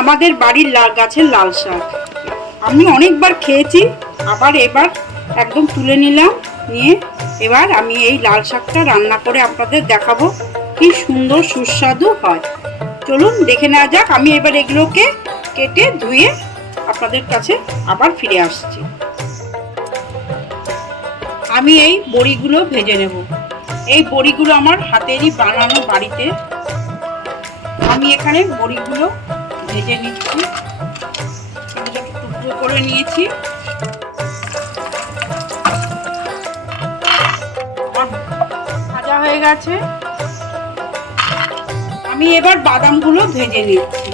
আমাদের বাড়ির গাছের লাল শাক। আমি অনেকবার খেয়েছি, আবার এবার একদম তুলে নিলাম। নিয়ে এবার আমি এই লাল শাকটা রান্না করে আপনাদের দেখাবো কি সুন্দর সুস্বাদু হয়। চলুন দেখে নেওয়া যাক। আমি এবার এগুলোকে কেটে ধুয়ে আপনাদের কাছে আবার ফিরে আসছি। আমি এই বড়িগুলো ভেজে নেব। এই বড়িগুলো আমার হাতেরই বানানো বাড়িতে। আমি এখানে বড়িগুলো ভেজে নিচ্ছি, টুকরো করে নিয়েছি। ভাজা হয়ে গেছে। আমি এবার বাদামগুলো ভেজে নিচ্ছি।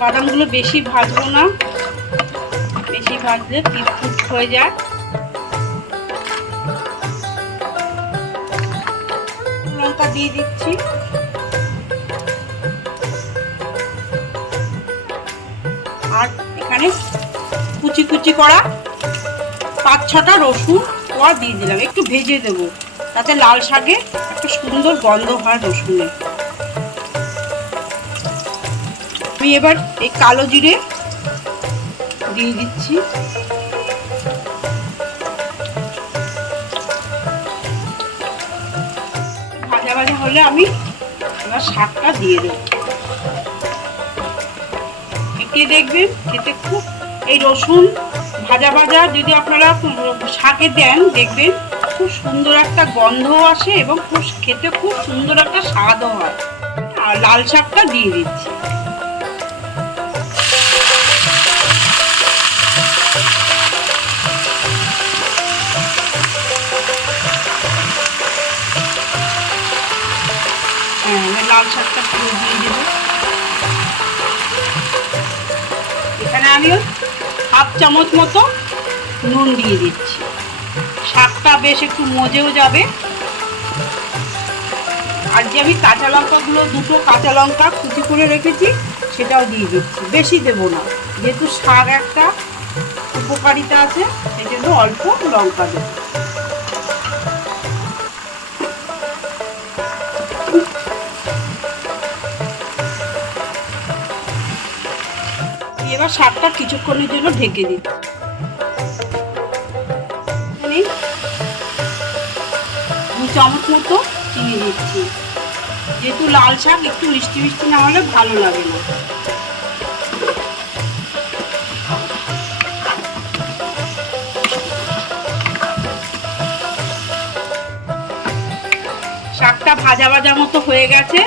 বাদামগুলো বেশি ভাজবো না, বেশি ভাজলে তিতকুট হয়ে যায়। লঙ্কা দিয়ে দিচ্ছি। আর এখানে কুচি কুচি করা 5-6টা রসুন কোয়া দিয়ে দিলাম। একটু ভেজে দেবো, তাতে লাল শাকে একটা সুন্দর গন্ধ হয় রসুনের। আমি এবার এই কালো জিরে দিয়ে দিচ্ছি। ভাজা ভাজা হলে আমি এবার শাকটা দিয়ে দেবো। খেয়ে দেখবেন, খেতে খুব, এই রসুন ভাজা ভাজা যদি আপনারা শাকে দেন দেখবেন খুব সুন্দর একটা গন্ধ আসে এবং খুব খেতে খুব সুন্দর একটা স্বাদও হয়। আর লাল শাকটা দিয়ে দিচ্ছি। লাল শাকটা পুরো দিয়ে দেবো। এখানে আমি 1/2 চামচ মতো নুন দিয়ে দিচ্ছি। শাকটা বেশ একটু মজেও যাবে। আর যে আমি কাঁচা লঙ্কাগুলো 2টো কাঁচা লঙ্কা কুচি করে রেখেছি সেটাও দিয়ে দিচ্ছি। বেশি দেবো না, যেহেতু শাক একটা উপকারিতা আছে সেই জন্য অল্প লঙ্কা দেবো। এবার শাকটা কিছুক্ষণের জন্য ঢেকে দিচ্ছি। 2 চামচ মতো চিনি দিচ্ছি, যেহেতু লাল শাক একটু মিষ্টি মিষ্টি না হলে ভালো লাগে না। শাকটা ভাজা ভাজা মতো হয়ে গেছে।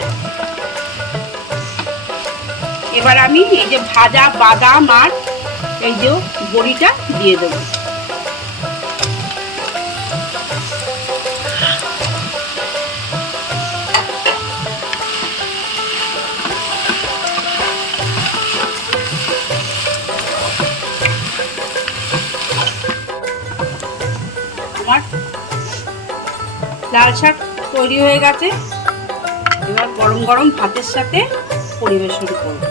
এবার আমি এই যে ভাজা বাদাম আর এই যে বড়িটা দিয়ে দেবো। আমার লাল শাক তৈরি হয়ে গেছে। এবার গরম গরম ভাতের সাথে পরিবেশন করব।